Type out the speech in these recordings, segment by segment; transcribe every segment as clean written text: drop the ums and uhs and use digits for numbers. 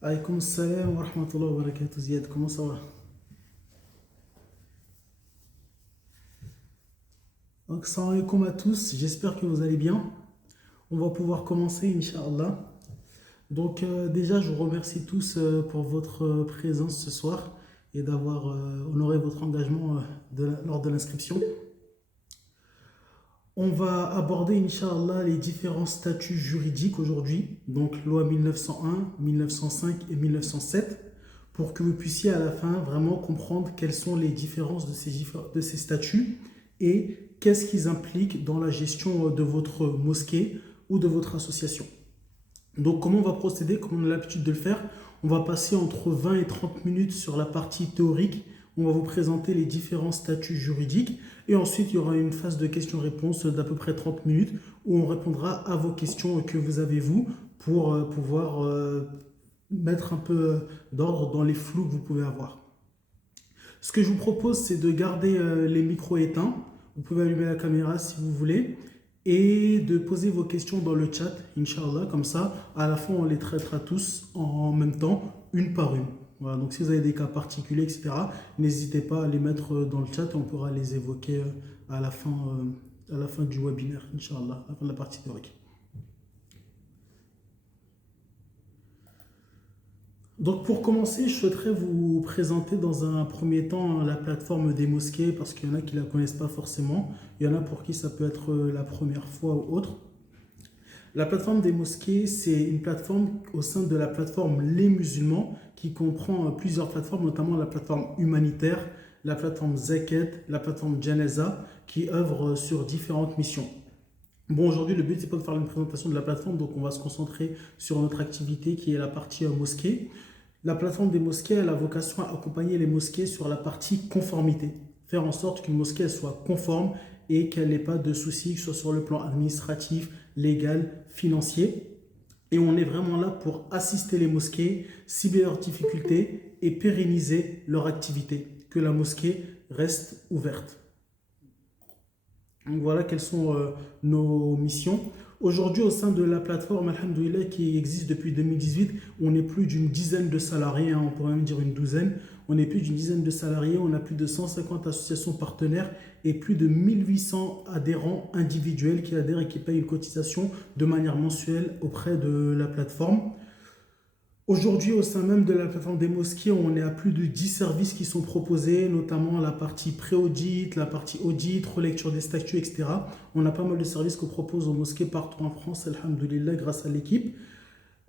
Alaykoum salam wa rahmatullahi wa barakatuh, Ziad, comment ça va? Donc, salam alaikum à tous, j'espère que vous allez bien. On va pouvoir commencer, Inch'Allah. Donc, déjà, je vous remercie tous pour votre présence ce soir et d'avoir honoré votre engagement lors de l'inscription. On va aborder, Inch'Allah, les différents statuts juridiques aujourd'hui, donc loi 1901, 1905 et 1907, pour que vous puissiez à la fin vraiment comprendre quelles sont les différences de ces statuts et qu'est-ce qu'ils impliquent dans la gestion de votre mosquée ou de votre association. Donc comment on va procéder, comme on a l'habitude de le faire? On va passer entre 20 et 30 minutes sur la partie théorique. On va vous présenter les différents statuts juridiques. Et ensuite, il y aura une phase de questions-réponses d'à peu près 30 minutes où on répondra à vos questions que vous avez, vous, pour pouvoir mettre un peu d'ordre dans les flous que vous pouvez avoir. Ce que je vous propose, c'est de garder les micros éteints. Vous pouvez allumer la caméra si vous voulez et de poser vos questions dans le chat, Inch'Allah. Comme ça, à la fin, on les traitera tous en même temps, une par une. Voilà, donc si vous avez des cas particuliers, etc., n'hésitez pas à les mettre dans le chat et on pourra les évoquer à la fin du webinaire, Inch'Allah, à la fin de la partie théorique. Donc pour commencer, je souhaiterais vous présenter dans un premier temps la plateforme des mosquées parce qu'il y en a qui ne la connaissent pas forcément. Il y en a pour qui ça peut être la première fois ou autre. La plateforme des mosquées, c'est une plateforme au sein de la plateforme Les Musulmans qui comprend plusieurs plateformes, notamment la plateforme humanitaire, la plateforme Zakat, la plateforme Janaza qui œuvrent sur différentes missions. Bon, aujourd'hui, le but, c'est pas de faire une présentation de la plateforme, donc on va se concentrer sur notre activité qui est la partie mosquée. La plateforme des mosquées elle a vocation à accompagner les mosquées sur la partie conformité, faire en sorte qu'une mosquée elle soit conforme et qu'elle n'ait pas de soucis, que ce soit sur le plan administratif, légal, financier. Et on est vraiment là pour assister les mosquées, cibler leurs difficultés et pérenniser leur activité, que la mosquée reste ouverte. Donc voilà quelles sont nos missions. Aujourd'hui, au sein de la plateforme Alhamdoulilah qui existe depuis 2018, on est plus d'une dizaine de salariés, on pourrait même dire une douzaine. On est plus d'une dizaine de salariés, on a plus de 150 associations partenaires et plus de 1800 adhérents individuels qui adhèrent et qui payent une cotisation de manière mensuelle auprès de la plateforme. Aujourd'hui, au sein même de la plateforme des mosquées, on est à plus de 10 services qui sont proposés, notamment la partie pré-audit, la partie audit, relecture des statuts, etc. On a pas mal de services qu'on propose aux mosquées partout en France, alhamdoulilah, grâce à l'équipe.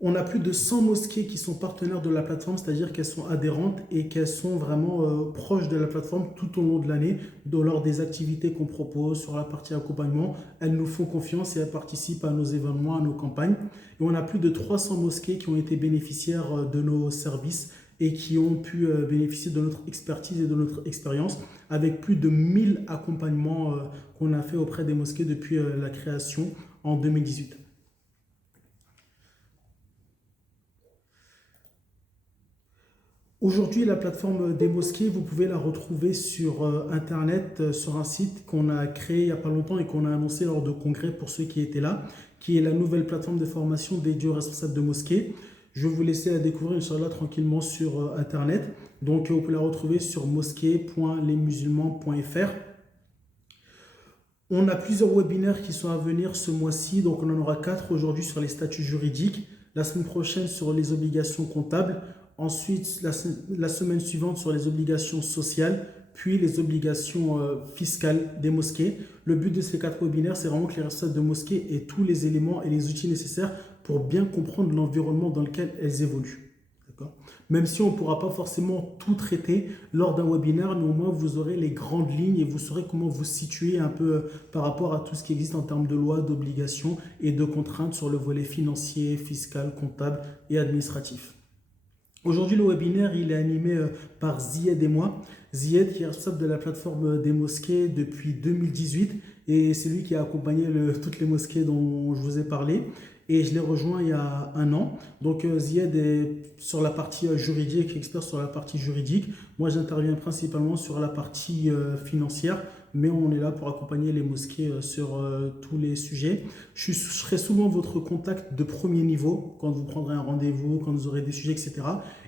On a plus de 100 mosquées qui sont partenaires de la plateforme, c'est-à-dire qu'elles sont adhérentes et qu'elles sont vraiment proches de la plateforme tout au long de l'année, lors des activités qu'on propose sur la partie accompagnement. Elles nous font confiance et elles participent à nos événements, à nos campagnes. Et on a plus de 300 mosquées qui ont été bénéficiaires de nos services et qui ont pu bénéficier de notre expertise et de notre expérience, avec plus de 1000 accompagnements qu'on a fait auprès des mosquées depuis la création en 2018. Aujourd'hui, la plateforme des mosquées, vous pouvez la retrouver sur Internet, sur un site qu'on a créé il n'y a pas longtemps et qu'on a annoncé lors de congrès pour ceux qui étaient là, qui est la nouvelle plateforme de formation dédiée aux responsables de mosquées. Je vais vous laisser la découvrir, Inch'Allah, tranquillement sur Internet. Donc, vous pouvez la retrouver sur mosquée.lesmusulmans.fr. On a plusieurs webinaires qui sont à venir ce mois-ci, donc on en aura 4 aujourd'hui sur les statuts juridiques, la semaine prochaine sur les obligations comptables, ensuite la semaine suivante sur les obligations sociales, puis les obligations fiscales des mosquées. Le but de ces 4 webinaires, c'est vraiment que les responsables de mosquées aient tous les éléments et les outils nécessaires pour bien comprendre l'environnement dans lequel elles évoluent. Même si on ne pourra pas forcément tout traiter lors d'un webinaire, mais au moins vous aurez les grandes lignes et vous saurez comment vous situer un peu par rapport à tout ce qui existe en termes de lois, d'obligations et de contraintes sur le volet financier, fiscal, comptable et administratif. Aujourd'hui, le webinaire il est animé par Zied et moi. Zied qui est responsable de la plateforme des mosquées depuis 2018 et c'est lui qui a accompagné toutes les mosquées dont je vous ai parlé. Et je l'ai rejoint il y a un an. Donc Zied est sur la partie juridique, expert sur la partie juridique. Moi, j'interviens principalement sur la partie financière, mais on est là pour accompagner les mosquées sur tous les sujets. Je serai souvent votre contact de premier niveau quand vous prendrez un rendez-vous, quand vous aurez des sujets, etc.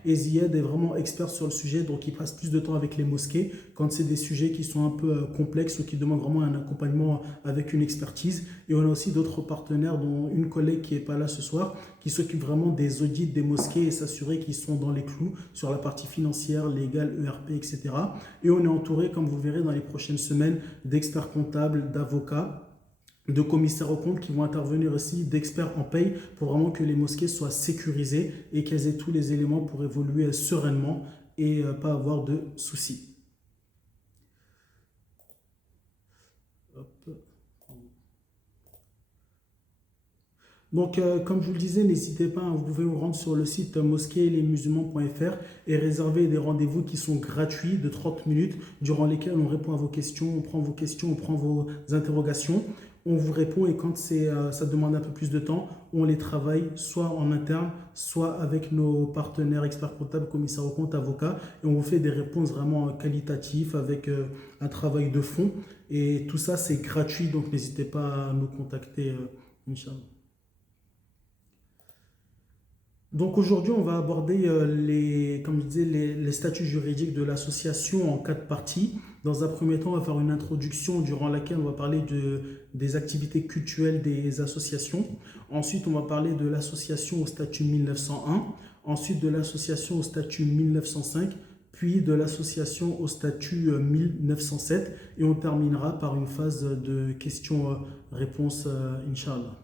Et Ziad est vraiment expert sur le sujet, donc il passe plus de temps avec les mosquées quand c'est des sujets qui sont un peu complexes ou qui demandent vraiment un accompagnement avec une expertise. Et on a aussi d'autres partenaires, dont une collègue qui n'est pas là ce soir, qui s'occupe vraiment des audits des mosquées et s'assurer qu'ils sont dans les clous sur la partie financière, légale, ERP, etc. Et on est entouré, comme vous le verrez dans les prochaines semaines, d'experts comptables, d'avocats, de commissaires aux comptes qui vont intervenir aussi, d'experts en paye pour vraiment que les mosquées soient sécurisées et qu'elles aient tous les éléments pour évoluer sereinement et pas avoir de soucis. Hop. Donc, comme je vous le disais, n'hésitez pas, hein, vous pouvez vous rendre sur le site mosquée-les-musulmans.fr et réserver des rendez-vous qui sont gratuits de 30 minutes durant lesquels on répond à vos questions, on prend vos interrogations, on vous répond et quand ça demande un peu plus de temps, on les travaille soit en interne, soit avec nos partenaires experts comptables, commissaires aux comptes, avocats et on vous fait des réponses vraiment qualitatives avec un travail de fond et tout ça c'est gratuit donc n'hésitez pas à nous contacter, Inch'Allah. Donc aujourd'hui, on va aborder comme je disais, les statuts juridiques de l'association en quatre parties. Dans un premier temps, on va faire une introduction durant laquelle on va parler des activités cultuelles des associations. Ensuite, on va parler de l'association au statut 1901. Ensuite, de l'association au statut 1905. Puis de l'association au statut 1907. Et on terminera par une phase de questions-réponses, Inch'Allah.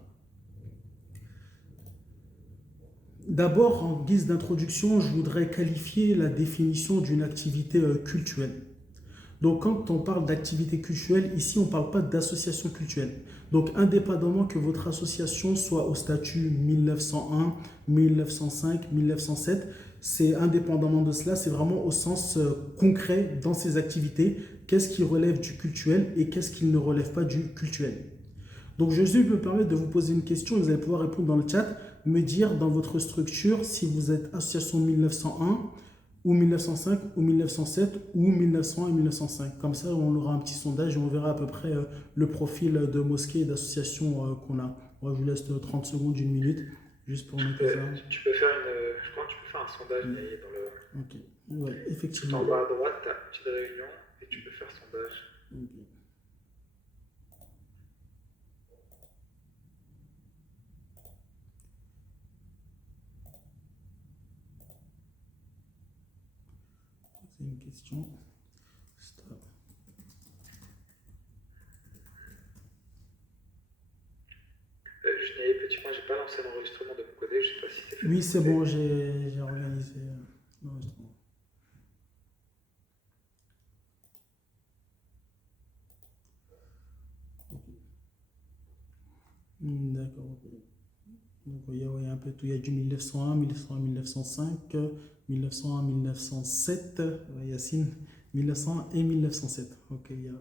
D'abord, en guise d'introduction, je voudrais qualifier la définition d'une activité cultuelle. Donc, quand on parle d'activité cultuelle, ici, on ne parle pas d'association cultuelle. Donc, indépendamment que votre association soit au statut 1901, 1905, 1907, c'est indépendamment de cela, c'est vraiment au sens concret dans ces activités, qu'est-ce qui relève du cultuel et qu'est-ce qui ne relève pas du cultuel. Donc, je me permettre de vous poser une question et vous allez pouvoir répondre dans le chat, me dire dans votre structure si vous êtes association 1901 ou 1905 ou 1907 ou 1901 et 1905. Comme ça, on aura un petit sondage et on verra à peu près le profil de mosquée et d'association qu'on a. Moi, je vous laisse 30 secondes, une minute, juste pour noter ça. Tu peux faire je crois que tu peux faire un sondage, mais dans le, Ok, ouais, tout effectivement. en bas à droite, tu as une petite réunion et tu peux faire sondage. Ok. C'est une question. Stop. Petit point, j'ai pas lancé l'enregistrement de mon côté, je sais pas si c'est fait de Oui, ton c'est côté. bon, j'ai organisé l'enregistrement. D'accord, ok. Donc, il y a, ouais, un peu tout. Il y a du 1901, 1901, 1905, 1901, 1907, Yacine, 1901 et 1907. Ok, il y a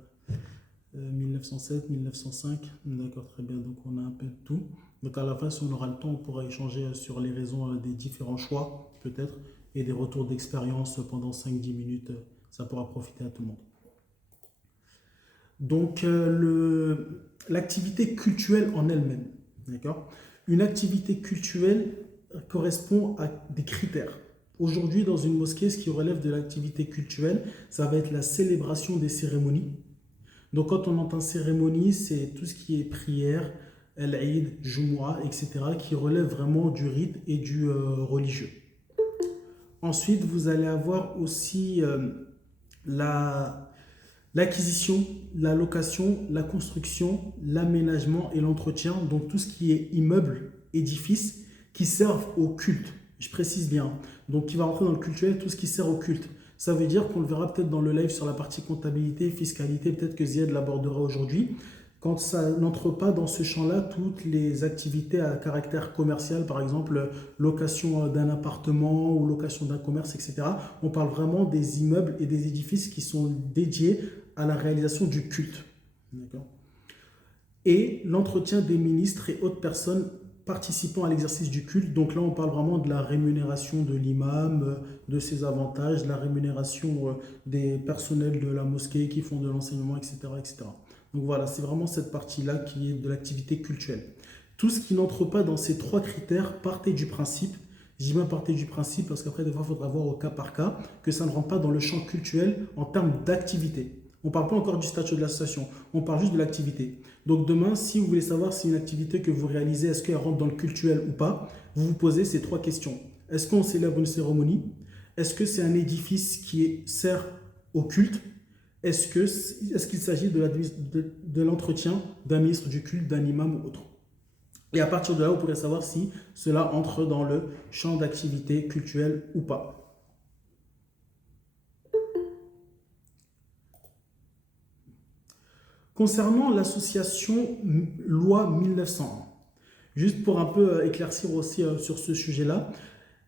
1907, 1905. D'accord, très bien. Donc, on a un peu de tout. Donc, à la fin, si on aura le temps, on pourra échanger sur les raisons des différents choix, peut-être, et des retours d'expérience pendant 5-10 minutes. Ça pourra profiter à tout le monde. Donc, l'activité cultuelle en elle-même, d'accord? Une activité cultuelle correspond à des critères. Aujourd'hui, dans une mosquée, ce qui relève de l'activité cultuelle, ça va être la célébration des cérémonies. Donc, quand on entend cérémonie, c'est tout ce qui est prière, el-Eid, Jumu'ah, etc., qui relève vraiment du rite et du religieux. Ensuite, vous allez avoir aussi la l'acquisition, la location, la construction, l'aménagement et l'entretien, donc tout ce qui est immeuble, édifice, qui servent au culte. Je précise bien. Donc, qui va rentrer dans le cultuel, tout ce qui sert au culte. Ça veut dire qu'on le verra peut-être dans le live sur la partie comptabilité, fiscalité, peut-être que Ziad l'abordera aujourd'hui. Quand ça n'entre pas dans ce champ-là, toutes les activités à caractère commercial, par exemple location d'un appartement ou location d'un commerce, etc., on parle vraiment des immeubles et des édifices qui sont dédiés à la réalisation du culte. D'accord. Et l'entretien des ministres et autres personnes participant à l'exercice du culte. Donc là, on parle vraiment de la rémunération de l'imam, de ses avantages, de la rémunération des personnels de la mosquée qui font de l'enseignement, etc., etc. Donc voilà, c'est vraiment cette partie-là qui est de l'activité cultuelle. Tout ce qui n'entre pas dans ces trois critères, partez du principe, j'y bien partez du principe parce qu'après, des fois, il faudra voir au cas par cas que ça ne rentre pas dans le champ cultuel en termes d'activité. On ne parle pas encore du statut de l'association, on parle juste de l'activité. Donc demain, si vous voulez savoir si une activité que vous réalisez, est-ce qu'elle rentre dans le cultuel ou pas, vous vous posez ces trois questions. Est-ce qu'on célèbre une cérémonie? Est-ce que c'est un édifice qui sert au culte? Est-ce qu'il s'agit de l'entretien d'un ministre du culte, d'un imam ou autre? Et à partir de là, vous pourrez savoir si cela entre dans le champ d'activité cultuelle ou pas. Concernant l'association loi 1901, juste pour un peu éclaircir aussi sur ce sujet-là,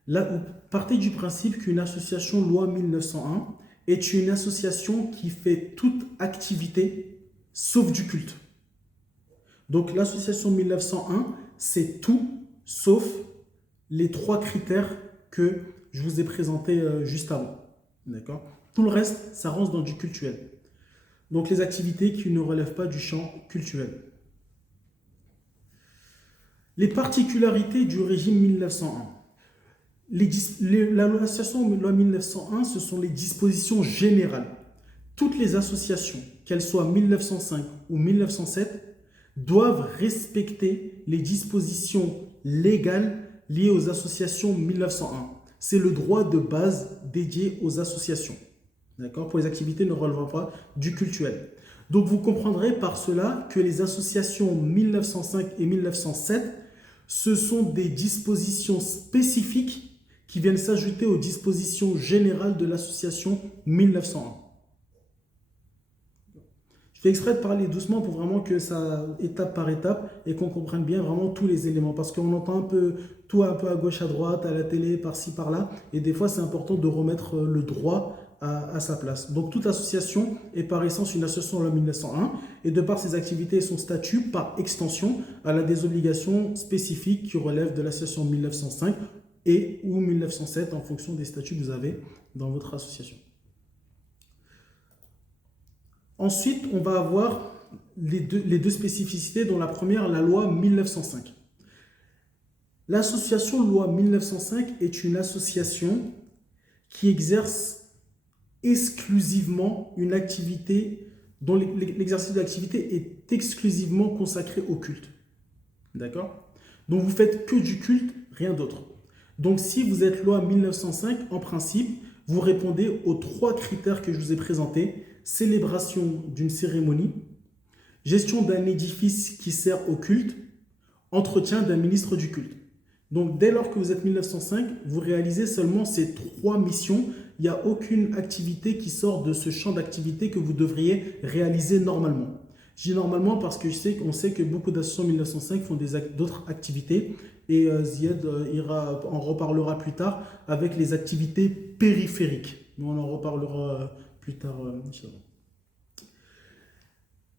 là, vous partez du principe qu'une association loi 1901 est une association qui fait toute activité sauf du culte. Donc l'association 1901, c'est tout sauf les trois critères que je vous ai présentés juste avant. D'accord? Tout le reste, ça rentre dans du cultuel. Donc les activités qui ne relèvent pas du champ cultuel. Les particularités du régime 1901. L'association loi 1901, ce sont les dispositions générales. Toutes les associations, qu'elles soient 1905 ou 1907, doivent respecter les dispositions légales liées aux associations 1901. C'est le droit de base dédié aux associations. D'accord? Pour les activités ne relevant pas du cultuel. Donc vous comprendrez par cela que les associations 1905 et 1907, ce sont des dispositions spécifiques qui viennent s'ajouter aux dispositions générales de l'association 1901. Je fais exprès de parler doucement pour vraiment que ça, étape par étape, et qu'on comprenne bien vraiment tous les éléments. Parce qu'on entend un peu tout un peu à gauche, à droite, à la télé, par-ci, par-là. Et des fois, c'est important de remettre le droit à sa place. Donc, toute association est par essence une association loi 1901. Et de par ses activités et son statut, par extension, elle a des obligations spécifiques qui relèvent de l'association 1905 et ou 1907 en fonction des statuts que vous avez dans votre association. Ensuite, on va avoir les deux spécificités, dont la première, la loi 1905. L'association loi 1905 est une association qui exerce exclusivement une activité dont l'exercice de l'activité est exclusivement consacré au culte. D'accord? Donc vous faites que du culte, rien d'autre. Donc si vous êtes loi 1905, en principe, vous répondez aux trois critères que je vous ai présentés: célébration d'une cérémonie, gestion d'un édifice qui sert au culte, entretien d'un ministre du culte. Donc dès lors que vous êtes 1905, vous réalisez seulement ces trois missions. Il n'y a aucune activité qui sort de ce champ d'activité que vous devriez réaliser normalement. Je dis normalement parce que on sait que beaucoup d'associations 1905 font d'autres activités, et Ziad en reparlera plus tard avec les activités périphériques. Mais on en reparlera plus tard.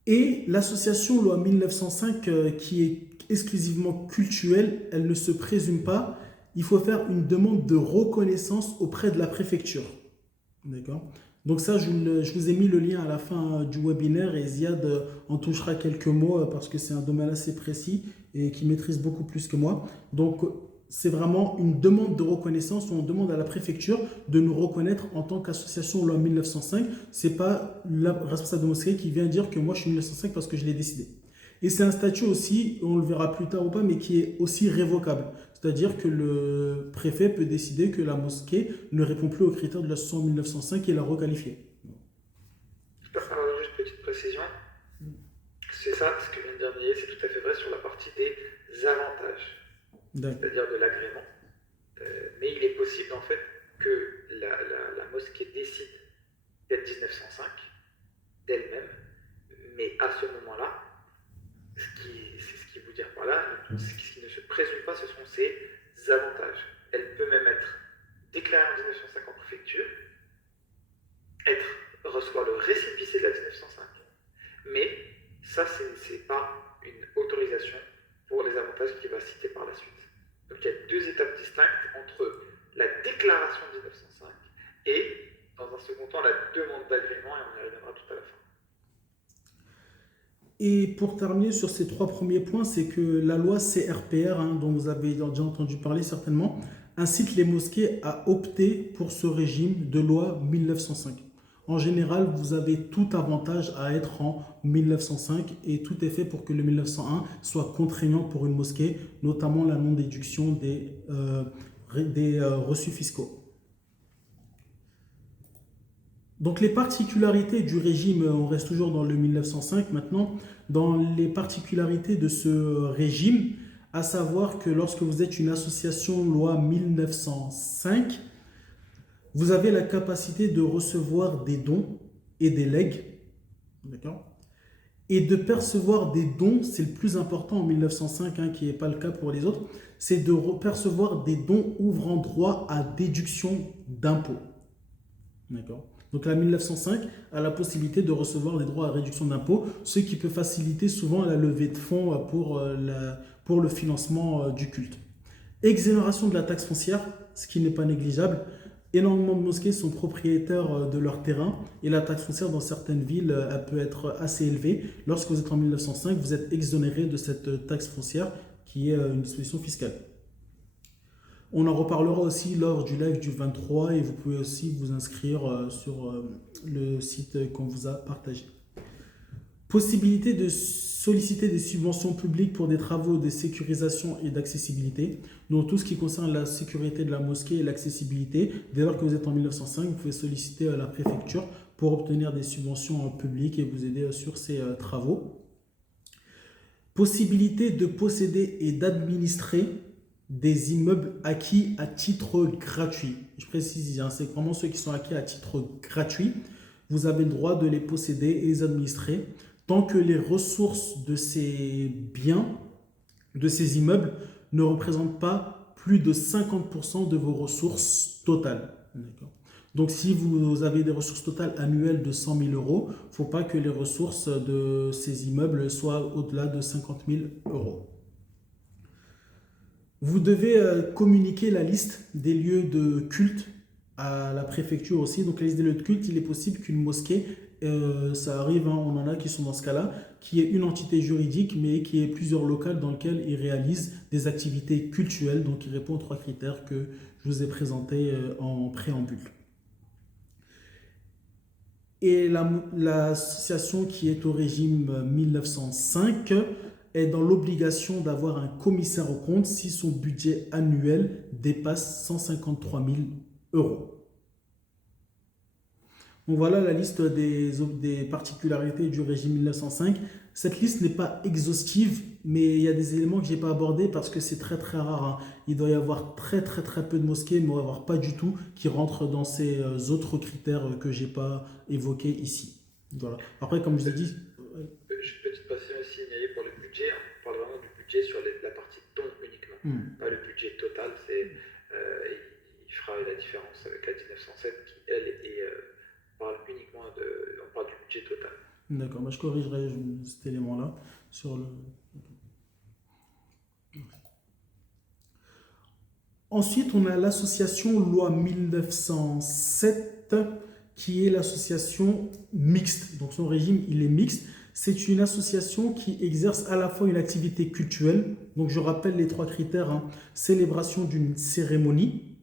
Et l'association loi 1905 qui est exclusivement cultuelle, elle ne se présume pas. Il faut faire une demande de reconnaissance auprès de la préfecture. D'accord? Donc ça, je vous ai mis le lien à la fin du webinaire, et Ziad en touchera quelques mots parce que c'est un domaine assez précis et qui maîtrise beaucoup plus que moi. Donc c'est vraiment une demande de reconnaissance où on demande à la préfecture de nous reconnaître en tant qu'association loi 1905. Ce n'est pas le responsable de mosquée qui vient dire que moi je suis 1905 parce que je l'ai décidé. Et c'est un statut aussi, on le verra plus tard ou pas, mais qui est aussi révocable. C'est-à-dire que le préfet peut décider que la mosquée ne répond plus aux critères de l'association 1905 et la requalifier. Je peux faire juste une petite précision. C'est ça, ce que vient de dire Nier, c'est tout à fait vrai sur la partie des avantages, c'est-à-dire de l'agrément. Mais il est possible en fait que la mosquée décide d'être 1905 d'elle-même, mais à ce moment-là, c'est ce qu'il veut dire par là, ce qui ne se présume pas, ce sont ses avantages. Elle peut même être déclarée en 1905 en préfecture, reçoit le récépissé de la 1905, mais ça, c'est pas une autorisation pour les avantages qu'il va citer par la suite. Donc il y a deux étapes distinctes entre la déclaration de 1905 et, dans un second temps, la demande d'agrément, et on y reviendra tout à la fin. Et pour terminer sur ces trois premiers points, c'est que la loi CRPR, dont vous avez déjà entendu parler certainement, incite les mosquées à opter pour ce régime de loi 1905. En général, vous avez tout avantage à être en 1905 et tout est fait pour que le 1901 soit contraignant pour une mosquée, notamment la non-déduction des reçus fiscaux. Donc les particularités du régime, on reste toujours dans le 1905 maintenant, dans les particularités de ce régime, à savoir que lorsque vous êtes une association loi 1905, vous avez la capacité de recevoir des dons et des legs, d'accord ? Et de percevoir des dons, c'est le plus important en 1905, qui n'est pas le cas pour les autres, c'est de percevoir des dons ouvrant droit à déduction d'impôts, d'accord ? Donc la 1905 a la possibilité de recevoir des droits à réduction d'impôts, ce qui peut faciliter souvent la levée de fonds pour le financement du culte. Exonération de la taxe foncière, ce qui n'est pas négligeable. Énormément de mosquées sont propriétaires de leur terrain et la taxe foncière dans certaines villes elle peut être assez élevée. Lorsque vous êtes en 1905, vous êtes exonéré de cette taxe foncière qui est une disposition fiscale. On en reparlera aussi lors du live du 23 et vous pouvez aussi vous inscrire sur le site qu'on vous a partagé. Possibilité de solliciter des subventions publiques pour des travaux de sécurisation et d'accessibilité. Donc tout ce qui concerne la sécurité de la mosquée et l'accessibilité. Dès lors que vous êtes en 1905, vous pouvez solliciter la préfecture pour obtenir des subventions publiques et vous aider sur ces travaux. Possibilité de posséder et d'administrer des immeubles acquis à titre gratuit. Je précise, c'est vraiment ceux qui sont acquis à titre gratuit. Vous avez le droit de les posséder et les administrer tant que les ressources de ces biens, de ces immeubles, ne représentent pas plus de 50% de vos ressources totales. Donc si vous avez des ressources totales annuelles de 100 000 euros, il ne faut pas que les ressources de ces immeubles soient au-delà de 50 000 euros. Vous devez communiquer la liste des lieux de culte à la préfecture aussi. Donc la liste des lieux de culte, il est possible qu'une mosquée, ça arrive, on en a qui sont dans ce cas-là, qui est une entité juridique, mais qui est plusieurs locales dans lesquelles ils réalisent des activités cultuelles. Donc il répond aux trois critères que je vous ai présentés en préambule. Et l'association qui est au régime 1905 est dans l'obligation d'avoir un commissaire aux comptes si son budget annuel dépasse 153 000 euros. Donc voilà la liste des particularités du régime 1905. Cette liste n'est pas exhaustive, mais il y a des éléments que je n'ai pas abordés parce que c'est très très rare. Il doit y avoir très peu de mosquées, mais il ne doit y avoir pas du tout qui rentrent dans ces autres critères que je n'ai pas évoqués ici. Voilà. Après, comme je vous ai dit... Juste petite précision ici, pour le budget, on parle vraiment du budget sur la partie don uniquement, pas le budget total. Il fera la différence avec la 1907 qui, elle, parle uniquement on parle du budget total. D'accord, je corrigerai cet élément-là sur le... Ensuite, on a l'association loi 1907 qui est l'association mixte. Donc son régime, il est mixte. C'est une association qui exerce à la fois une activité cultuelle, donc je rappelle les trois critères, célébration d'une cérémonie,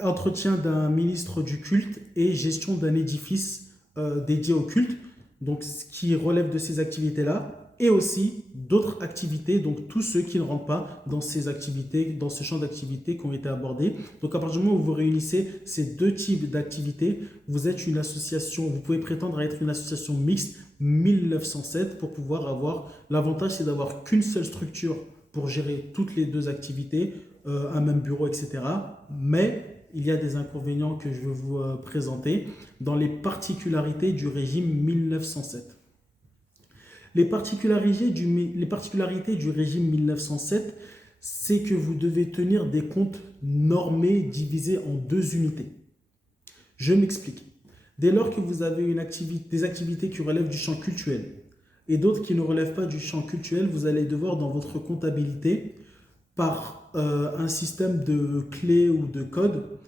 entretien d'un ministre du culte et gestion d'un édifice dédié au culte, donc ce qui relève de ces activités-là, et aussi d'autres activités, donc tous ceux qui ne rentrent pas dans ces activités, dans ce champ d'activités qui ont été abordés. Donc à partir du moment où vous réunissez ces deux types d'activités, vous êtes une association, vous pouvez prétendre à être une association mixte 1907 pour pouvoir avoir, l'avantage c'est d'avoir qu'une seule structure pour gérer toutes les deux activités, un même bureau, etc. Mais il y a des inconvénients que je vais vous présenter dans les particularités du régime 1907. Les particularités du régime 1907, c'est que vous devez tenir des comptes normés divisés en deux unités. Je m'explique. Dès lors que vous avez des activités qui relèvent du champ cultuel, et d'autres qui ne relèvent pas du champ cultuel. Vous allez devoir, dans votre comptabilité, par un système de clés ou de code,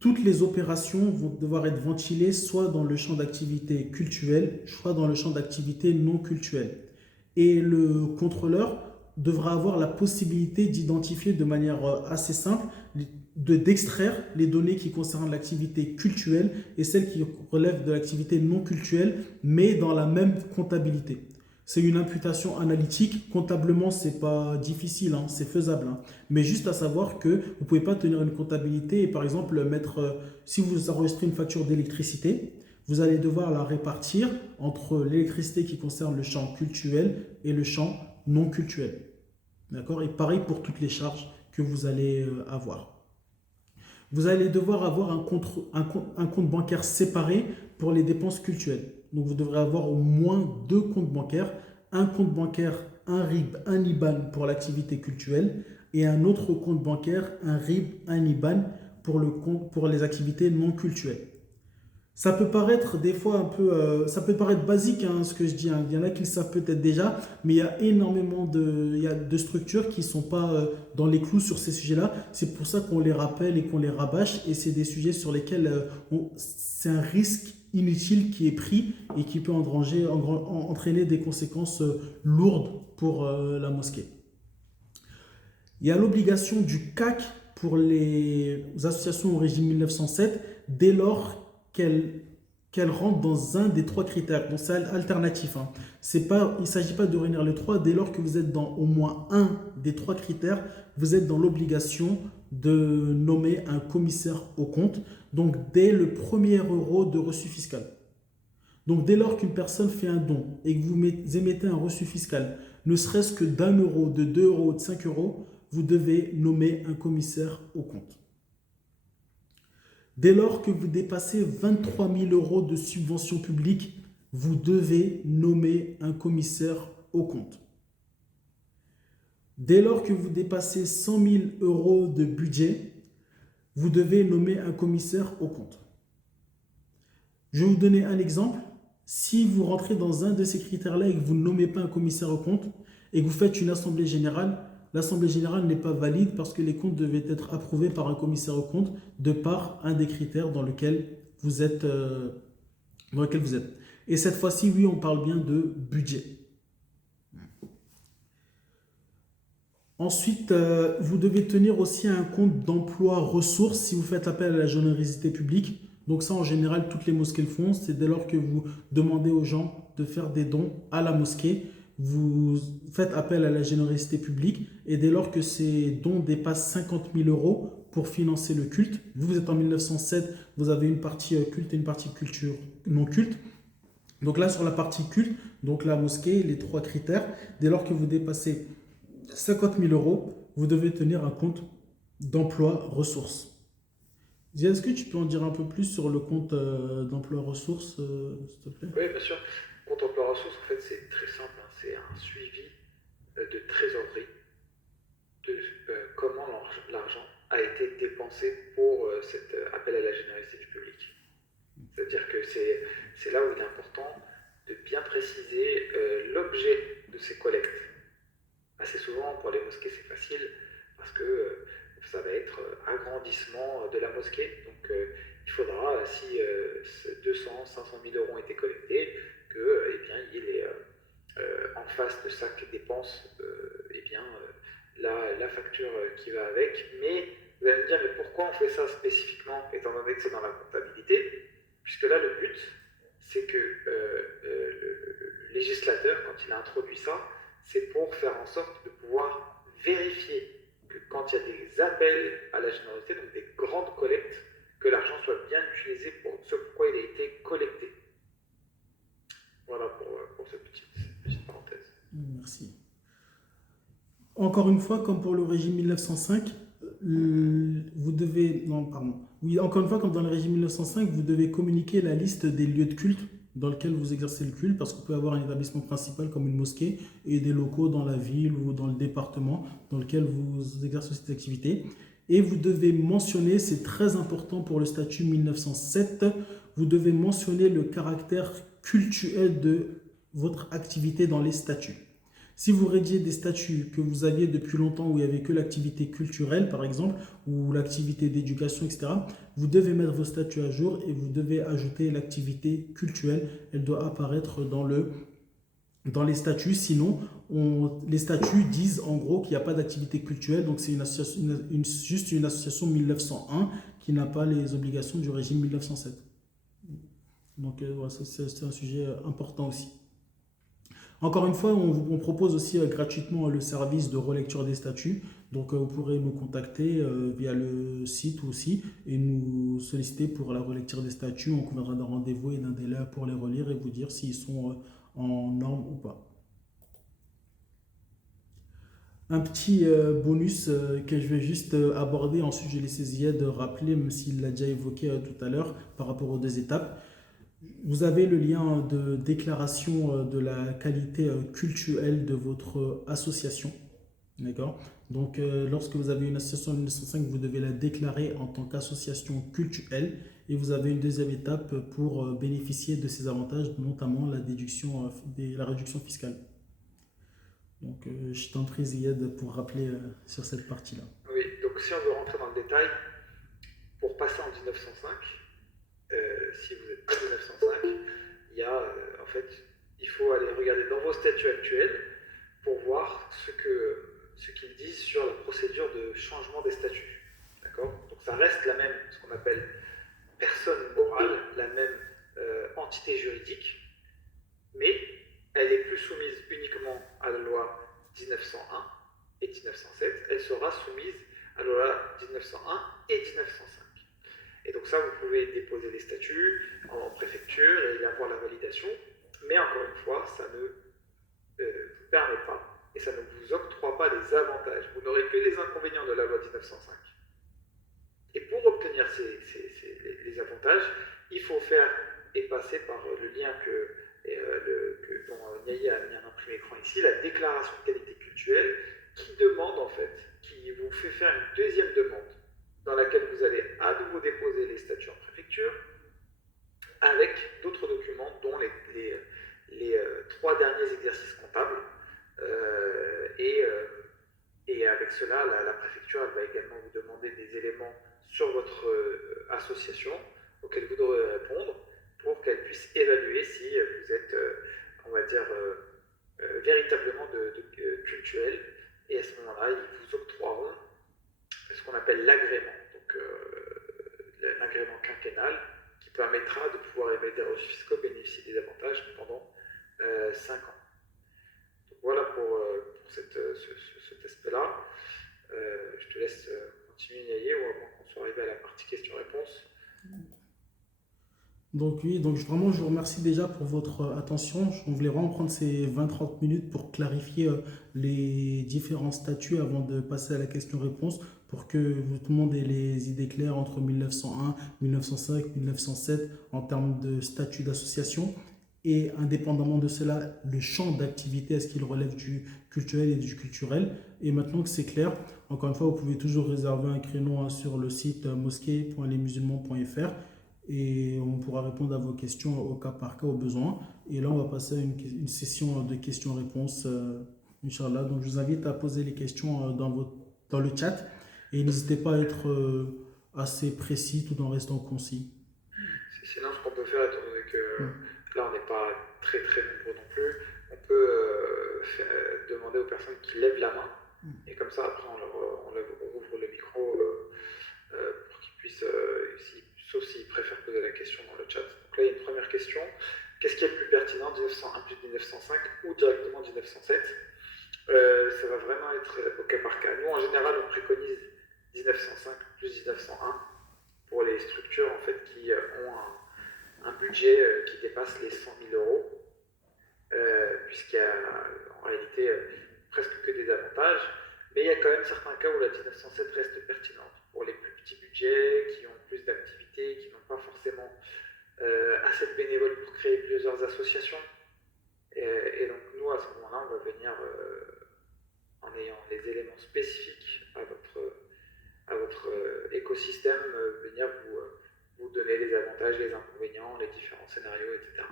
toutes les opérations vont devoir être ventilées soit dans le champ d'activité cultuel, soit dans le champ d'activité non cultuel. Et le contrôleur devra avoir la possibilité d'identifier de manière assez simple, d'extraire les données qui concernent l'activité cultuelle et celles qui relèvent de l'activité non cultuelle, mais dans la même comptabilité. C'est une imputation analytique. Comptablement, c'est pas difficile, hein, c'est faisable. Hein. Mais juste à savoir que vous ne pouvez pas tenir une comptabilité et par exemple mettre, si vous enregistrez une facture d'électricité, vous allez devoir la répartir entre l'électricité qui concerne le champ cultuel et le champ non cultuel. D'accord? Et pareil pour toutes les charges que vous allez avoir. Vous allez devoir avoir un compte bancaire séparé pour les dépenses cultuelles. Donc vous devrez avoir au moins 2 comptes bancaires, un compte bancaire, un RIB, un IBAN pour l'activité cultuelle et un autre compte bancaire, un RIB, un IBAN pour les activités non cultuelles. Ça peut paraître des fois un peu, ça peut paraître basique hein, ce que je dis. Hein. Il y en a qui le savent peut-être déjà, mais il y a énormément de structures qui ne sont pas dans les clous sur ces sujets-là. C'est pour ça qu'on les rappelle et qu'on les rabâche. Et c'est des sujets sur lesquels c'est un risque inutile qui est pris et qui peut entraîner des conséquences lourdes pour la mosquée. Il y a l'obligation du CAC pour les associations au régime 1907 dès lors qu'elle rentre dans un des 3 critères. Donc c'est alternatif. Hein. Il ne s'agit pas de réunir les 3. Dès lors que vous êtes dans au moins un des 3 critères, vous êtes dans l'obligation de nommer un commissaire aux comptes. Donc dès le premier euro de reçu fiscal. Donc dès lors qu'une personne fait un don et que vous émettez un reçu fiscal, ne serait-ce que d'1 euro, de 2 euros, de 5 euros, vous devez nommer un commissaire aux comptes. Dès lors que vous dépassez 23 000 euros de subvention publique, vous devez nommer un commissaire aux comptes. Dès lors que vous dépassez 100 000 euros de budget, vous devez nommer un commissaire aux comptes. Je vais vous donner un exemple. Si vous rentrez dans un de ces critères-là et que vous ne nommez pas un commissaire aux comptes et que vous faites une assemblée générale, l'assemblée générale n'est pas valide parce que les comptes devaient être approuvés par un commissaire aux comptes de par un des critères dans lequel vous êtes. Et cette fois-ci, oui, on parle bien de budget. Ensuite, vous devez tenir aussi un compte d'emploi ressources si vous faites appel à la générosité publique. Donc ça, en général, toutes les mosquées le font. C'est dès lors que vous demandez aux gens de faire des dons à la mosquée, vous faites appel à la générosité publique et dès lors que ces dons dépassent 50 000 euros pour financer le culte, vous êtes en 1907, vous avez une partie culte et une partie culture non culte. Donc là, sur la partie culte, donc la mosquée, les 3 critères, dès lors que vous dépassez 50 000 euros, vous devez tenir un compte d'emploi ressources. Est-ce que tu peux en dire un peu plus sur le compte d'emploi ressources, s'il te plaît? Oui, bien sûr. Compte emploi ressources, en fait, c'est très simple. Hein. C'est un suivi de trésorerie de comment l'argent a été dépensé pour cet appel à la générosité du public. C'est-à-dire que c'est là où il est important de bien préciser l'objet de ces collectes. Assez souvent, pour les mosquées, c'est facile parce que ça va être agrandissement de la mosquée. Donc, il faudra, si 200, 500 000 euros ont été collectés, que, eh bien, il y ait en face de chaque dépense eh bien, la facture qui va avec. Mais vous allez me dire, mais pourquoi on fait ça spécifiquement, étant donné que c'est dans la comptabilité? Puisque là, le but, c'est que le législateur, quand il a introduit ça, c'est pour faire en sorte de pouvoir vérifier que quand il y a des appels à la générosité, donc des grandes collectes, que l'argent soit bien utilisé pour ce pourquoi il a été collecté. Voilà pour cette petite parenthèse. Merci. Encore une fois, comme pour le régime 1905, vous devez... Non, pardon. Oui, encore une fois, comme dans le régime 1905, vous devez communiquer la liste des lieux de culte dans lesquels vous exercez le culte, parce qu'on peut avoir un établissement principal comme une mosquée et des locaux dans la ville ou dans le département dans lequel vous exercez cette activité. Et vous devez mentionner, c'est très important pour le statut 1907, vous devez mentionner le caractère cultuel de votre activité dans les statuts. Si vous rédigez des statuts que vous aviez depuis longtemps où il n'y avait que l'activité culturelle, par exemple, ou l'activité d'éducation, etc., vous devez mettre vos statuts à jour et vous devez ajouter l'activité culturelle. Elle doit apparaître dans les statuts. Sinon, les statuts disent en gros qu'il n'y a pas d'activité culturelle. Donc, c'est juste une association 1901 qui n'a pas les obligations du régime 1907. Donc, voilà, c'est un sujet important aussi. Encore une fois, on propose aussi gratuitement le service de relecture des statuts. Donc, vous pourrez nous contacter via le site aussi et nous solliciter pour la relecture des statuts. On conviendra d'un rendez-vous et d'un délai pour les relire et vous dire s'ils sont en norme ou pas. Un petit bonus que je vais juste aborder, ensuite je vais laisser Ziad rappeler, même s'il l'a déjà évoqué tout à l'heure par rapport aux 2 étapes. Vous avez le lien de déclaration de la qualité cultuelle de votre association. D'accord. Donc, lorsque vous avez une association en 1905, vous devez la déclarer en tant qu'association cultuelle. Et vous avez une deuxième étape pour bénéficier de ces avantages, notamment la déduction, la réduction fiscale. Donc, je t'en prie, Ziad, pour rappeler sur cette partie-là. Oui, donc si on veut rentrer dans le détail, pour passer en 1905, si vous êtes en 1905, il y a, en fait, il faut aller regarder dans vos statuts actuels pour voir ce qu'ils disent sur la procédure de changement des statuts. D'accord? Donc ça reste la même, ce qu'on appelle personne morale, la même entité juridique, mais elle est plus soumise uniquement à la loi 1901 et 1907, elle sera soumise à la loi 1901 et 1905. Et donc ça, vous pouvez déposer les statuts en préfecture et avoir la validation, mais encore une fois, ça ne vous permet pas et ça ne vous octroie pas des avantages. Vous n'aurez que les inconvénients de la loi 1905. Et pour obtenir les avantages, il faut faire et passer par le lien dont Niaï a mis un imprimé écran ici, la déclaration de qualité culturelle, qui demande en fait, qui vous fait faire une deuxième demande dans laquelle vous allez à nouveau déposer les statuts en préfecture avec d'autres documents dont les 3 derniers exercices comptables. Et avec cela, la préfecture elle va également vous demander des éléments sur votre association auxquels vous devrez répondre pour qu'elle puisse évaluer si vous êtes, on va dire, véritablement culturel. Et à ce moment-là, ils vous octroieront ce qu'on appelle l'agrément, donc l'agrément quinquennal, qui permettra de pouvoir émettre des reçus fiscaux, bénéficier des avantages pendant 5 ans. Donc voilà pour cet aspect-là. Je te laisse continuer, Niaï, ou avant qu'on soit arrivé à la partie questions-réponses. Donc oui, donc vraiment je vous remercie déjà pour votre attention. On voulait vraiment prendre ces 20-30 minutes pour clarifier les différents statuts avant de passer à la question-réponse pour que tout le monde ait les idées claires entre 1901, 1905, 1907 en termes de statut d'association. Et indépendamment de cela, le champ d'activité, est-ce qu'il relève du culturel et du culturel? Et maintenant que c'est clair, encore une fois, vous pouvez toujours réserver un créneau sur le site mosquée.lesmusulmans.fr et on pourra répondre à vos questions au cas par cas au besoin. Et là, on va passer à une session de questions-réponses, Inch'Allah. Donc, je vous invite à poser les questions dans le chat et n'hésitez pas à être assez précis tout en restant concis. Sinon, ce qu'on peut faire, étant donné que là, on n'est pas très très nombreux non plus, on peut demander aux personnes qui lèvent la main et comme ça, après, on ouvre le micro pour qu'ils puissent, sauf s'ils préfèrent poser la question dans le chat. Donc là, il y a une première question. Qu'est-ce qui est le plus pertinent, 1901 plus 1905 ou directement 1907 Ça va vraiment être au cas par cas. Nous, en général, on préconise 1905 plus 1901 pour les structures en fait, qui ont un budget qui dépasse les 100 000 euros, puisqu'il y a en réalité presque que des avantages. Mais il y a quand même certains cas où la 1907 reste pertinente pour les plus petits budgets, qui ont plus d'activités, qui n'ont pas forcément assez de bénévoles pour créer plusieurs associations. Et donc nous, à ce moment-là, on va venir, en ayant les éléments spécifiques à votre écosystème, venir vous donner les avantages, les inconvénients, les différents scénarios, etc.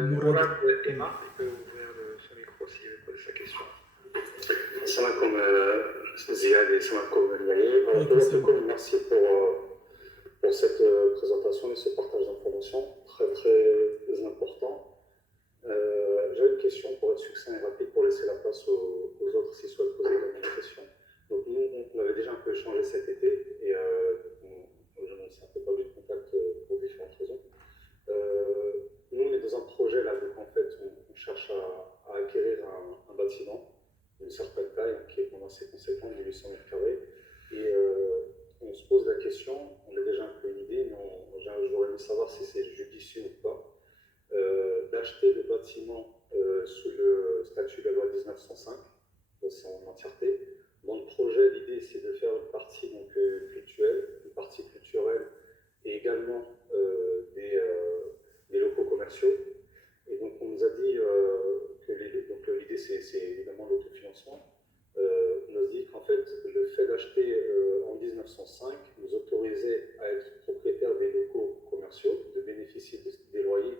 Mourad Emma, il peut ouvrir son micro s'il veut poser sa question. Salam alaikum Ziad et salam alaikum Yahi. Merci pour cette présentation et ce partage d'informations très très important. J'ai une question pour être succinct et rapide pour laisser la place aux autres s'ils souhaitent poser également des questions. Donc nous, on avait déjà un peu échangé cet été et je ne sais pas du contact pour différentes raisons. Nous, on est dans un projet là, donc en fait, on cherche à acquérir un bâtiment d'une certaine taille, qui est assez conséquent, de 800 mètres carrés. Et on se pose la question, on a déjà un peu une idée, mais j'aurais aimé savoir si c'est judicieux ou pas, d'acheter le bâtiment sous le statut de la loi 1905, c'est en entièreté. Dans le projet, l'idée c'est de faire une partie donc, culturelle, une partie culturelle et également des locaux commerciaux. Et donc on nous a dit que l'idée c'est évidemment l'autofinancement. On nous a dit qu'en fait le fait d'acheter en 1905 nous autorisait à être propriétaire des locaux commerciaux, de bénéficier des loyers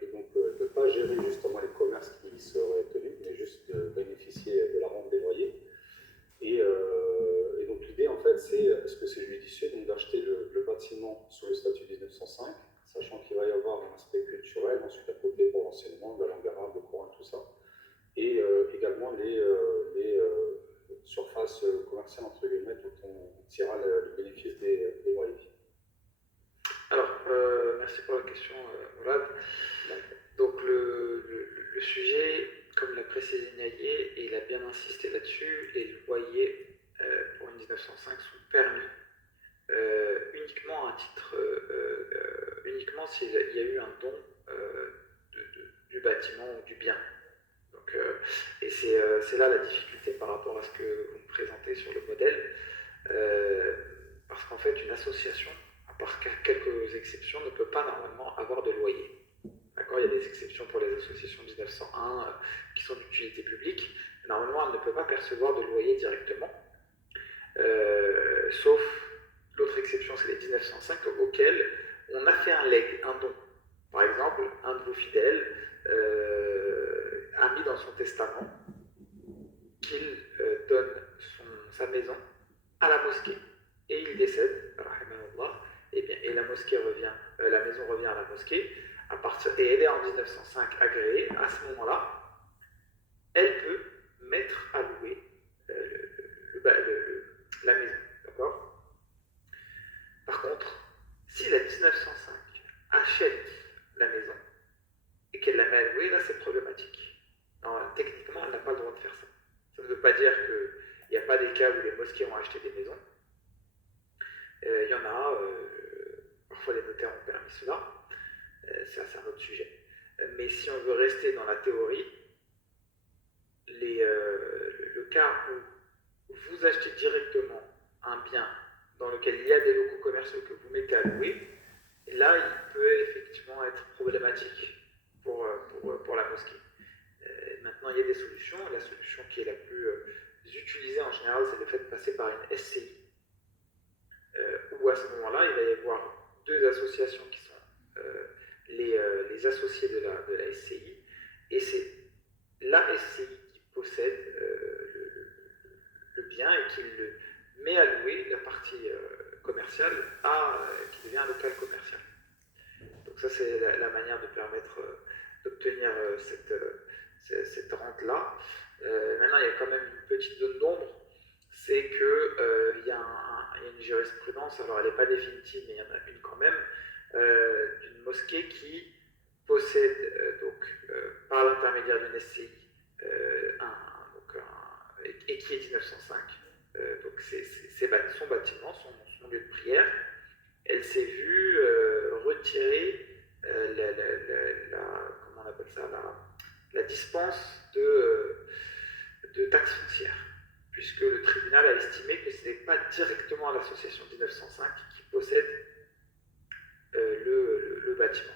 et donc de ne pas gérer justement les commerces qui seraient tenus, mais juste de bénéficier de la rente des loyers. Et donc l'idée en fait c'est, est-ce que c'est judicieux donc d'acheter le bâtiment sous le statut 1905, sachant qu'il va y avoir un aspect culturel, ensuite à côté pour l'enseignement, de la langue arabe, le Coran, tout ça, et également les surfaces commerciales entre guillemets, dont on tirera le bénéfice des loyers. Alors, merci pour la question, Mourad. Donc le sujet, comme l'a précisé Naïe, et il a bien insisté là-dessus, les loyers pour une 1905 sont permis uniquement à titre, uniquement s'il y a eu un don du bâtiment ou du bien. Donc, et c'est là la difficulté par rapport à ce que vous me présentez sur le modèle, parce qu'en fait une association, à part quelques exceptions, ne peut pas normalement avoir de loyer. D'accord, il y a des exceptions pour les associations 1901 qui sont d'utilité publique. Normalement, elle ne peut pas percevoir de loyer directement, sauf l'autre exception, c'est les 1905 auxquels on a fait un legs, un don. Par exemple, un de vos fidèles a mis dans son testament qu'il donne sa maison à la mosquée. Et il décède, et la mosquée revient, la maison revient à la mosquée, et elle est en 1905 agréée. À ce moment-là, elle peut mettre à louer la maison, d'accord? Par contre, si la 1905 achète la maison et qu'elle la met à louer, là c'est problématique. Non, techniquement, elle n'a pas le droit de faire ça. Ça ne veut pas dire qu'il n'y a pas des cas où les mosquées ont acheté des maisons. Il y en a, parfois les notaires ont permis cela, c'est un autre sujet. Mais si on veut rester dans la théorie, le cas où vous achetez directement un bien dans lequel il y a des locaux commerciaux que vous mettez à louer, là il peut effectivement être problématique pour la mosquée. Maintenant il y a des solutions. La solution qui est la plus utilisée en général, c'est le fait de passer par une SCI, où à ce moment-là il va y avoir deux associations qui sont les associés de la SCI, et c'est la SCI qui possède le bien et qui le met à louer, la partie commerciale, qui devient un local commercial. Donc ça c'est la manière de permettre d'obtenir cette rente-là. Maintenant il y a quand même une petite zone d'ombre, c'est qu'il y a une jurisprudence, alors elle n'est pas définitive mais il y en a une quand même, d'une mosquée qui possède par l'intermédiaire d'une SCI et qui est 1905. Donc son bâtiment, son lieu de prière, elle s'est vue retirer comment on appelle ça, la dispense de taxes foncières, puisque le tribunal a estimé que ce n'est pas directement l'association 1905 qui possède le bâtiment.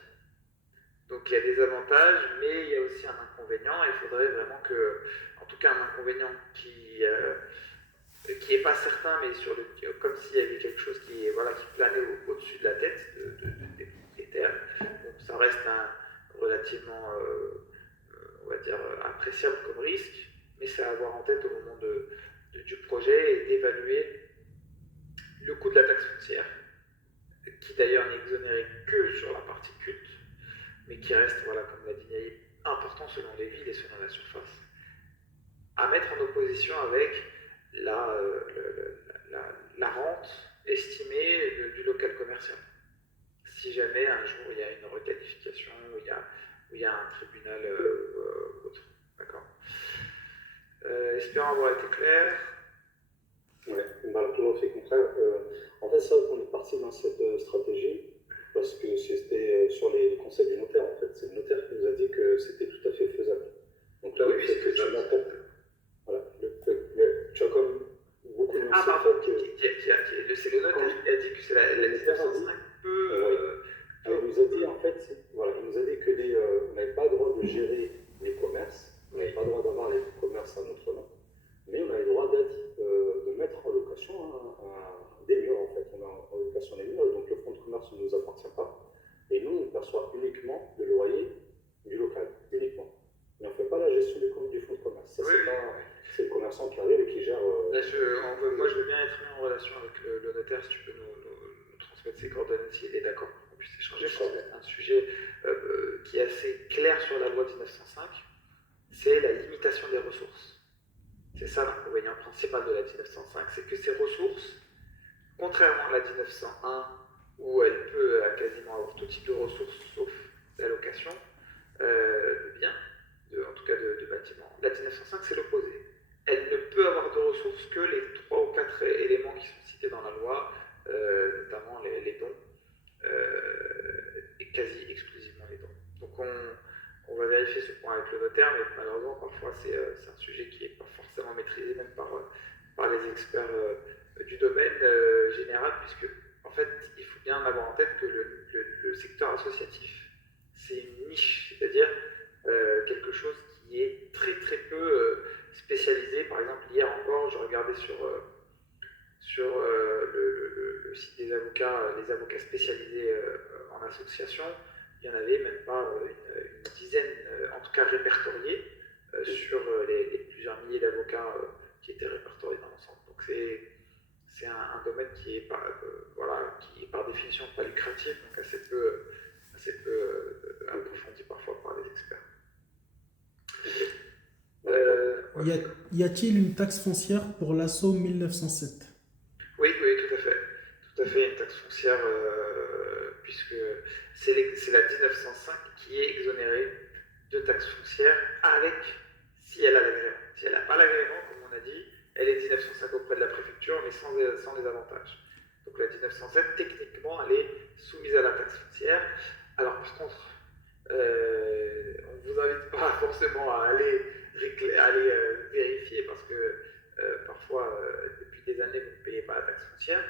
Donc il y a des avantages, mais il y a aussi un inconvénient. Il faudrait vraiment en tout cas un inconvénient qui n'est pas certain, mais comme s'il y avait quelque chose qui planait au-dessus de la tête des propriétaires. reste relativement, on va dire, appréciable comme risque, mais c'est à avoir en tête au moment du projet et d'évaluer le coût de la taxe foncière, qui d'ailleurs n'est exonéré que sur la partie culte, mais qui reste, voilà, comme l'a dit Naïm, important selon les villes et selon la surface, à mettre en opposition avec la rente estimée du local commercial. Si jamais un jour il y a une requalification, ou il y a un tribunal autre. D'accord. Espérons avoir été clair. Ouais, tout à fait contraire. En fait, c'est vrai qu'on est parti dans cette stratégie parce que c'était sur les conseils du notaire. En fait, c'est le notaire qui nous a dit que c'était tout à fait faisable. Donc là, oui, le fait que tu m'apportes, voilà, tu as comme beaucoup de c'est le notaire qui a dit que c'est la 1905 peut. Il nous a dit en fait, voilà, il nous a dit que on n'avait pas le droit de gérer les commerces, on n'avait pas le droit d'avoir les commerces à notre nom, mais on avait le droit de mettre en location des murs en fait. On a en location des murs, donc le fonds de commerce ne nous appartient pas, et nous on perçoit uniquement le loyer du local, uniquement. Mais on ne fait pas la gestion du fonds de commerce. Ça, c'est le commerçant qui arrive et qui gère. Là, moi je veux bien être mis en relation avec le notaire si tu peux nous transmettre ses coordonnées s'il est d'accord. Puisse échanger. C'est un sujet qui est assez clair sur la loi 1905, c'est la limitation des ressources. C'est ça l'inconvénient principal de la 1905, c'est que ces ressources, contrairement à la 1901, où elle peut quasiment avoir tout type de ressources sauf la location de biens, en tout cas de bâtiments, la 1905 c'est l'opposé. Elle ne peut avoir de ressources que les 3 ou 4 éléments qui sont cités dans la loi, notamment les dons. Et quasi exclusivement les dons. Donc on va vérifier ce point avec le notaire, mais malheureusement parfois c'est un sujet qui n'est pas forcément maîtrisé même par les experts du domaine général, puisque en fait il faut bien avoir en tête que le secteur associatif c'est une niche, c'est-à-dire quelque chose qui est très très peu spécialisé. Par exemple hier encore je regardais sur le site des avocats, les avocats spécialisés en association, il n'y en avait même pas une dizaine, en tout cas répertoriés, sur les plusieurs milliers d'avocats qui étaient répertoriés dans l'ensemble. Donc c'est un domaine qui est, qui est par définition pas lucratif, donc assez peu approfondi parfois par les experts. Y a-t-il une taxe foncière pour l'assaut 1907? Oui, tout à fait. Tout à fait, une taxe foncière, puisque c'est la 1905 qui est exonérée de taxe foncière si elle a l'agrément. Si elle n'a pas l'agrément, comme on a dit, elle est 1905 auprès de la préfecture, mais sans les avantages. Donc la 1907, techniquement, elle est soumise à la taxe foncière. Alors par contre, on ne vous invite pas forcément à aller vérifier, parce que parfois, depuis des années, vous ne payez pas la taxe foncière,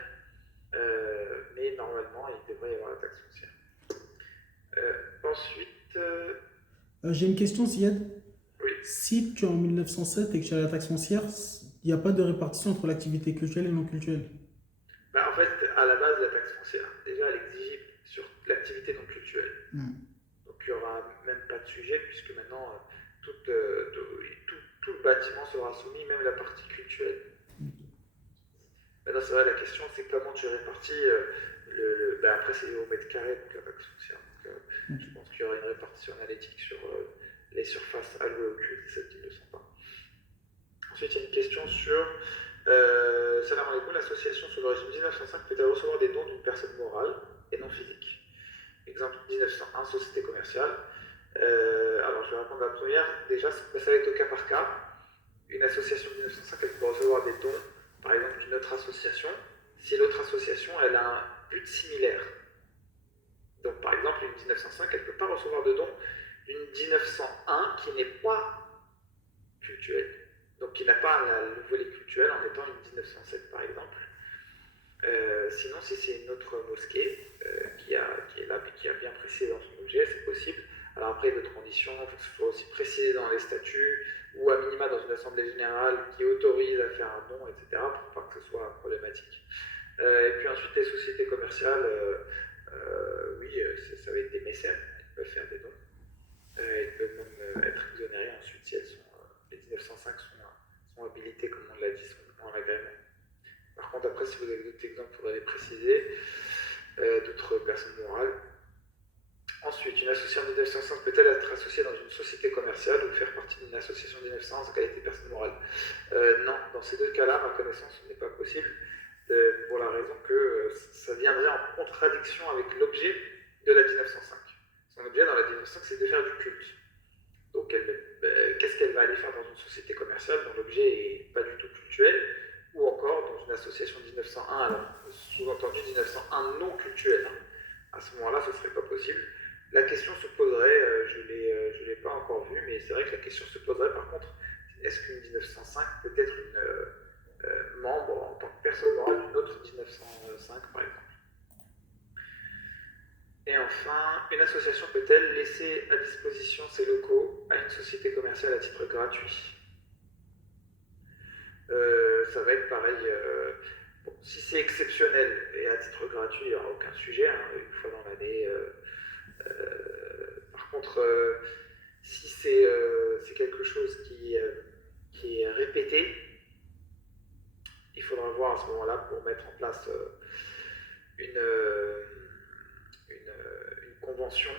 mais normalement, il devrait y avoir la taxe foncière. Ensuite... j'ai une question, Ziad. Oui. Si tu es en 1907 et que tu as la taxe foncière, il n'y a pas de répartition entre l'activité culturelle et non culturelle? En fait, à la base, la taxe foncière, déjà, elle est exigible sur l'activité non culturelle. Donc, il n'y aura même pas de sujet, puisque maintenant, tout le bâtiment sera soumis, même la partie culturelle. Maintenant, c'est vrai, la question, c'est comment tu répartis après, c'est au mètre carré, donc la taxe foncière. Donc, je pense qu'il y aura une répartition analytique sur les surfaces allouées au culte et celles qui ne le sont pas. Ensuite, il y a une question sur Salam alaikum, l'association sous le régime 1905 peut-elle recevoir des dons d'une personne morale et non physique? Exemple 1901, société commerciale. Alors, je vais répondre à la première. Déjà, ça va être au cas par cas. Une association de 1905, elle peut recevoir des dons, par exemple, d'une autre association, si l'autre association, elle a un but similaire. Donc, par exemple, une 1905, elle ne peut pas recevoir de dons d'une 1901 qui n'est pas cultuelle. Donc, qui n'a pas le volet cultuel en étant une 1907, par exemple. Sinon, si c'est une autre mosquée qui est là et qui a bien précisé dans son objet, c'est possible. Alors après, il y a d'autres conditions, il faut que ce soit aussi précisé dans les statuts, ou à minima dans une assemblée générale qui autorise à faire un don, etc., pour pas que ce soit problématique. Et puis ensuite, les sociétés commerciales, oui, ça va être des mécènes. Ils peuvent faire des dons. Ils peuvent même être exonérés ensuite si les 1905 sont habilités, comme on l'a dit, sont en agrément. Par contre, après, si vous avez d'autres exemples, il faudrait les préciser, d'autres personnes morales. Ensuite, une association de 1905 peut-elle être associée dans une société commerciale ou faire partie d'une association de 1905 en qualité de personne morale? Non, dans ces deux cas-là, ma connaissance, ce n'est pas possible, pour la raison que ça viendrait en contradiction avec l'objet de la 1905. Son objet dans la 1905, c'est de faire du culte. Donc, qu'est-ce qu'elle va aller faire dans une société commerciale dont l'objet n'est pas du tout cultuel, ou encore dans une association 1901, alors sous-entendu 1901 non cultuel. À ce moment-là, ce ne serait pas possible. La question se poserait, je ne l'ai pas encore vue, mais c'est vrai que la question se poserait par contre, est-ce qu'une 1905 peut être une membre en tant que personne morale d'une autre 1905 par exemple? Et enfin, une association peut-elle laisser à disposition ses locaux à une société commerciale à titre gratuit? Ça va être pareil. Bon, si c'est exceptionnel et à titre gratuit, il n'y aura aucun sujet, hein, une fois dans l'année. Par contre, si c'est quelque chose qui est répété, il faudra voir à ce moment-là pour mettre en place une convention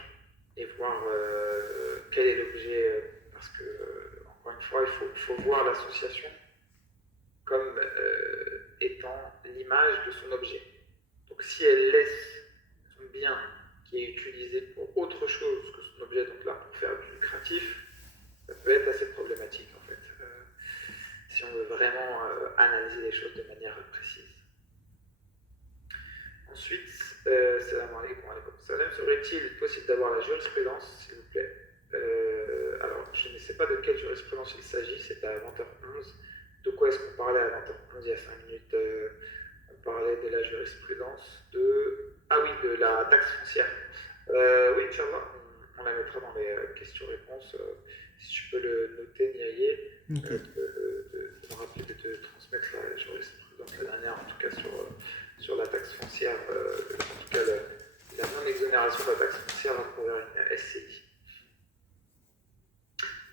et voir quel est l'objet, parce que, encore une fois, il faut voir l'association comme étant l'image de son objet. Donc si elle laisse son bien qui est utilisé pour autre chose que son objet, donc là pour faire du lucratif, ça peut être assez problématique en fait, si on veut vraiment analyser les choses de manière précise. Ensuite, salam alaikum, salam, serait-il possible d'avoir la jurisprudence, s'il vous plaît? Alors, je ne sais pas de quelle jurisprudence il s'agit, c'est à 20h11. De quoi est-ce qu'on parlait à 20h11 il y a 5 minutes? On parlait de la jurisprudence de la taxe foncière. Oui, Inch'Allah, on la mettra dans les questions-réponses. Si tu peux le noter, Niaye, okay. de me rappeler de te transmettre la jurisprudence, la dernière, en tout cas sur la taxe foncière, en tout cas la non-exonération de la taxe foncière à travers une SCI.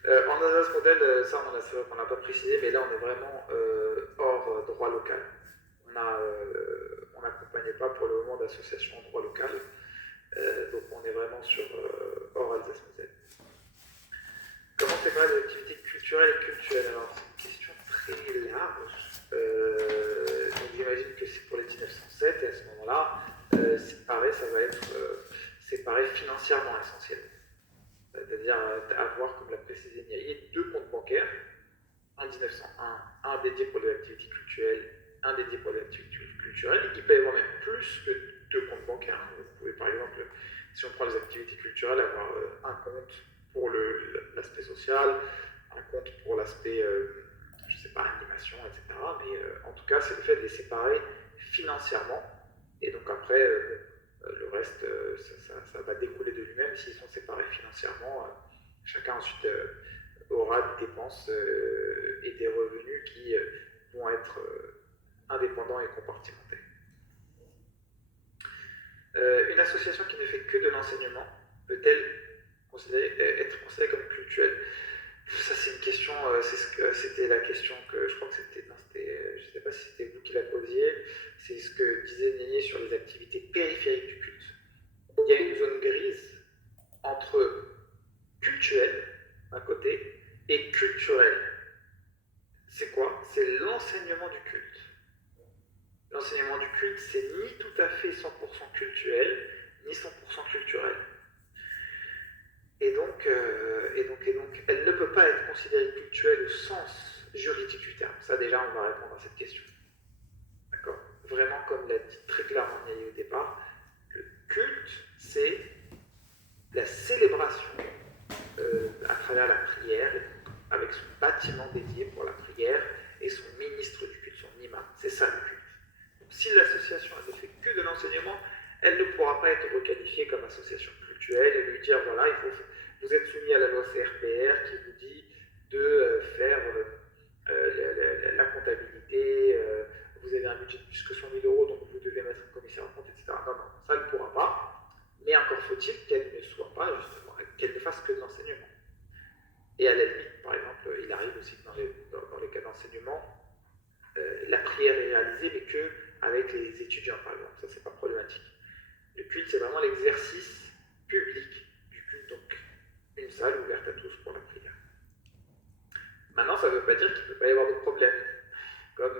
En Alsace modèle, ça c'est vrai qu'on n'a pas précisé, mais là on est vraiment hors droit local. On n'accompagnait pas pour le moment d'association en droit local, donc on est vraiment sur hors Alsace modèle. Comment séparer les activités culturelles et cultuelles? Alors c'est une question très large, donc j'imagine que c'est pour les 1907 et à ce moment-là, séparer, ça va être séparer financièrement essentiellement. C'est-à-dire avoir, comme l'a précisé Niaye, 2 comptes bancaires, un 1901, un dédié pour les activités culturelles, un dédié pour les activités culturelles. Il peut y avoir même plus que 2 comptes bancaires. Vous pouvez par exemple, si on prend les activités culturelles, avoir un compte pour l'aspect social, un compte pour l'aspect, je ne sais pas, animation, etc. Mais en tout cas, c'est le fait de les séparer financièrement. Et donc après, le reste, ça va découler de lui-même. S'ils sont séparés financièrement, chacun ensuite aura des dépenses et des revenus qui vont être indépendants et compartimentés. Une association qui ne fait que de l'enseignement peut-elle être considérée comme cultuelle? Ça, c'est une question, c'était la question que je crois que c'était, je ne sais pas si c'était vous qui la posiez, c'est ce que disait Néné sur les activités périphériques du culte. Il y a une zone grise entre cultuel d'un côté et culturel. C'est quoi? C'est l'enseignement du culte. L'enseignement du culte, c'est ni tout à fait 100% cultuel, ni 100% culturel. Et donc, elle ne peut pas être considérée cultuelle au sens juridique du terme. Ça, déjà, on va répondre à cette question. D'accord? Vraiment, comme l'a dit très clairement Niaye au départ, le culte, c'est la célébration à travers la prière, avec son bâtiment dédié pour la prière et son ministre du culte, son imam. C'est ça le culte. Donc, si l'association ne fait que de l'enseignement, elle ne pourra pas être requalifiée comme association cultuelle et lui dire voilà, vous êtes soumis à la loi CRPR qui vous dit de faire la comptabilité, vous avez un budget de plus que 100 000 euros, donc vous devez mettre un commissaire en compte, etc. Non, ça ne pourra pas. Mais encore faut-il qu'elle ne soit pas justement qu'elle ne fasse que de l'enseignement. Et à la limite, par exemple, il arrive aussi que dans les cas d'enseignement, la prière est réalisée, mais que avec les étudiants, par exemple. Ça, c'est pas problématique. Le culte, c'est vraiment l'exercice public du culte, donc une salle ouverte à tous pour la prière. Maintenant, ça ne veut pas dire qu'il ne peut pas y avoir de problèmes, comme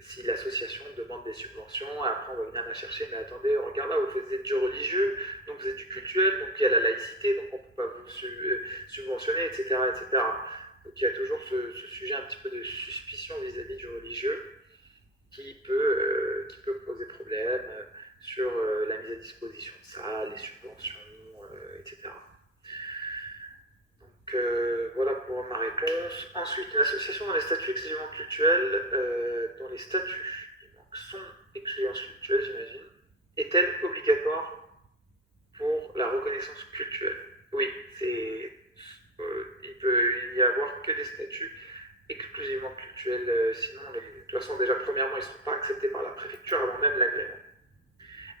si l'association demande des subventions, après on va venir la chercher, mais attendez, regarde là, vous faites du religieux, donc vous êtes du cultuel, donc il y a la laïcité, donc on ne peut pas vous subventionner, etc., etc. Donc il y a toujours ce sujet un petit peu de suspicion vis-à-vis du religieux qui peut poser problème sur la mise à disposition de salles, les subventions, etc. Donc voilà pour ma réponse. Ensuite, l'association dans les statuts exclusivement cultuels, dont les statuts sont exclusivement cultuels, j'imagine, est-elle obligatoire pour la reconnaissance cultuelle? Oui, il peut y avoir que des statuts exclusivement cultuels, sinon, de toute façon, déjà, premièrement, ils ne seront pas acceptés par la préfecture avant même l'agrément.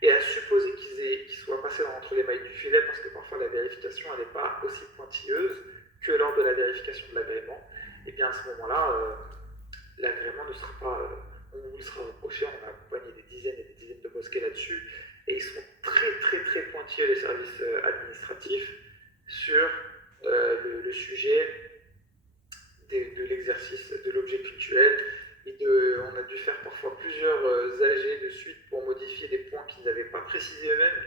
Et à supposer qu'ils soient passés entre les mailles du filet, parce que parfois la vérification n'est pas aussi pointilleuse que lors de la vérification de l'agrément, et bien à ce moment-là, l'agrément ne sera pas, on vous le sera reproché, on a accompagné des dizaines et des dizaines de mosquées là-dessus, et ils sont très très très pointilleux, les services administratifs, sur le sujet de l'exercice de l'objet cultuel. On a dû faire parfois plusieurs AG de suite pour modifier des points qu'ils n'avaient pas précisés eux-mêmes.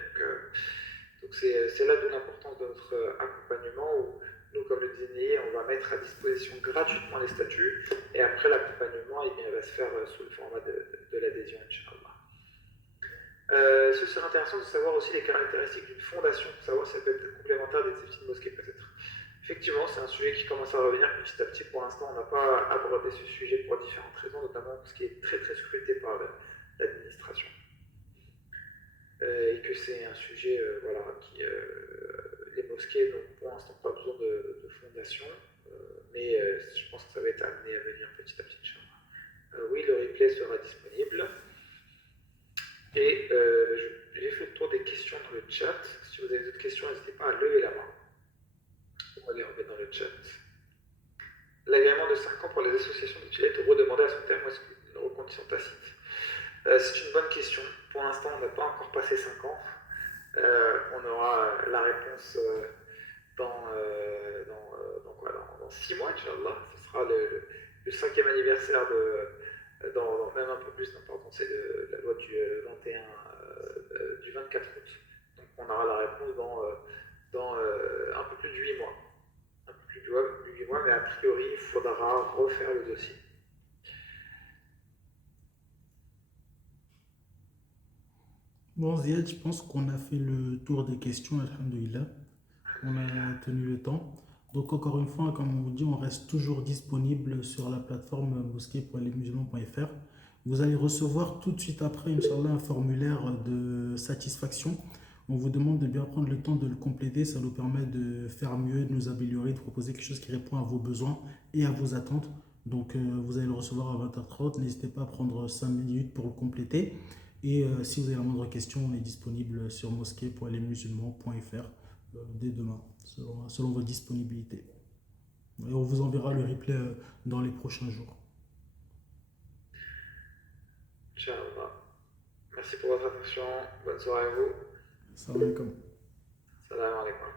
Donc c'est là d'où l'importance de notre accompagnement, où nous, comme le DNI, on va mettre à disposition gratuitement les statuts, et après l'accompagnement, il va se faire sous le format de l'adhésion, Inch'Allah. Ce serait intéressant de savoir aussi les caractéristiques d'une fondation, pour savoir si ça peut être complémentaire des petites mosquées peut-être. Effectivement, c'est un sujet qui commence à revenir petit à petit. Pour l'instant, on n'a pas abordé ce sujet pour différentes raisons, notamment parce qu'il est très très scruté par l'administration. Et que c'est un sujet les mosquées n'ont pour l'instant pas besoin de fondation, mais je pense que ça va être amené à venir petit à petit. Oui, le replay sera disponible. Et j'ai fait le tour des questions dans le chat. Si vous avez d'autres questions, n'hésitez pas à lever la main. On va les remettre dans le chat. L'agrément de 5 ans pour les associations d'utilité est redemandé à son terme ou est-ce qu'une recondition tacite? C'est une bonne question. Pour l'instant, on n'a pas encore passé 5 ans. On aura la réponse dans 6 mois, Inch'Allah. Ce sera le 5e anniversaire même un peu plus, c'est la loi du 24 août. Donc on aura la réponse dans un peu plus de 8 mois. Un peu plus de 8 mois, mais a priori, il faudra refaire le dossier. Bon, Ziad, je pense qu'on a fait le tour des questions, alhamdoulilah. On a tenu le temps. Donc, encore une fois, comme on vous dit, on reste toujours disponible sur la plateforme mosquée.lesmusulmans.fr. Vous allez recevoir tout de suite après, Inch'Allah, un formulaire de satisfaction. On vous demande de bien prendre le temps de le compléter. Ça nous permet de faire mieux, de nous améliorer, de proposer quelque chose qui répond à vos besoins et à vos attentes. Donc, vous allez le recevoir à 20h30. N'hésitez pas à prendre 5 minutes pour le compléter. Et si vous avez la moindre question, on est disponible sur mosquée.lesmusulmans.fr dès demain, selon votre disponibilité. Et on vous enverra le replay dans les prochains jours. Inch'Allah. Merci pour votre attention. Bonne soirée à vous. Salam alaikum. Salam alaikum.